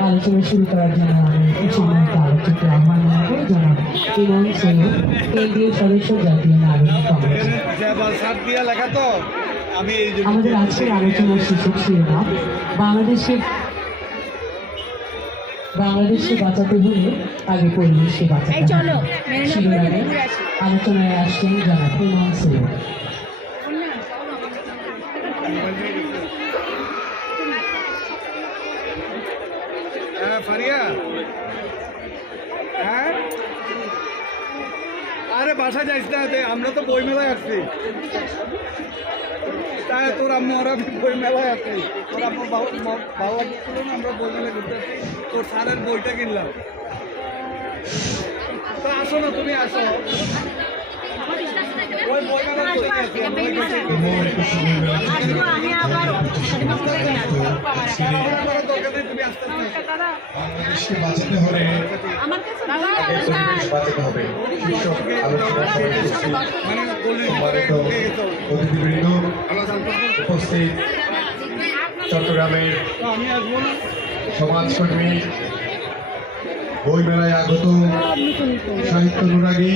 আলোচনা শুরু করার জন্য আমি সম্মানিত আলোচককে আহ্বান জানাব জনাব ইমাম সৈয়দ কেন্দ্রীয় সদস্য জাতীয় নাগরিক কংগ্রেস। সাত দিয়া লেখা তো। আমি এই যে আমাদের আজকের আলোচনার শীর্ষক শিরোনাম বাংলাদেশে বাংলাদেশকে বাঁচাতে হলে আগে পরিবেশকে বাঁচাতে এই চলো, হবে শিরোনামে। আলোচনায় আসছেন জনাব ইমাম সৈয়দ হ্যাঁ ফারিয়া। হ্যাঁ? আরে, বাসা যাইস না আমরা তো বই মেলায় আসছি। তাই তোর আম্মু, ওরা বই মেলায় আসছি। তোর আম্মু ভালো লাগছিল না? আমরা বই মেলায় ঘুরতে আসছি তোর স্যারের বইটা কিনলাম। তো আসো না, তুমি আসো। ওই বই। আসব, আমি আবার বাংলাদেশকে বাঁচাতে হলে বাঁচাতে হবে। শীর্ষক আলোচনা সভাপতি মানে সম্মানিত অতিথিবৃন্দ উপস্থিত চট্টগ্রামের সমাজকর্মী বই মেলায় আগত সাহিত্য অনুরাগী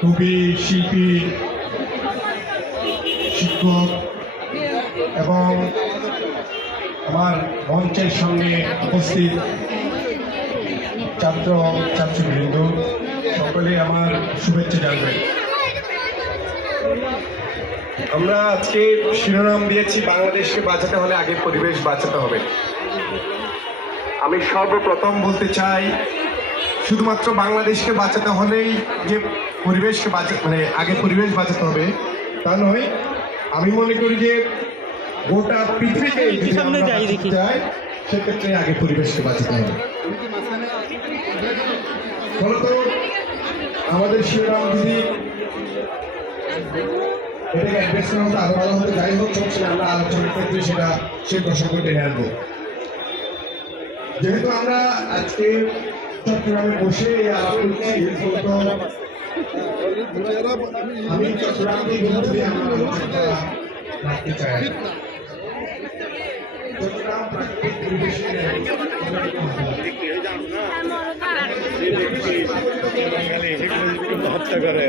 কবি শিল্পী শিক্ষক এবং আমার মঞ্চের সঙ্গে উপস্থিত ছাত্র ছাত্রীবৃন্দ, সকলে আমার শুভেচ্ছা জানবেন। আমরা আজকে শিরোনাম দিয়েছি, বাংলাদেশকে বাঁচাতে হলে আগে পরিবেশ বাঁচাতে হবে। আমি সর্বপ্রথম বলতে চাই, শুধুমাত্র বাংলাদেশকে বাঁচাতে হলেই যে পরিবেশকে বাঁচা মানে আগে পরিবেশ বাঁচাতে হবে, তা নয়, আমি মনে করি যে গোটা যদি আমরা বাঁচাতে চাই সেক্ষেত্রে আগে পরিবেশকে বাঁচাতে হবে। ফলত আমাদের শিবরাম দিদি। এটাকে অ্যাড্রেস করা হতো আরও ভালো হতো যাই হোক চলছে আমরা আলোচনার ক্ষেত্রে সেটা সেই প্রসঙ্গ টেনে আনব। যেহেতু আমরা আজকে চট্টগ্রামে বসে এই আলাপ করছি ফলত আমি রাখতে চাই। চট্টগ্রাম প্রাকৃতিক হত্যা করে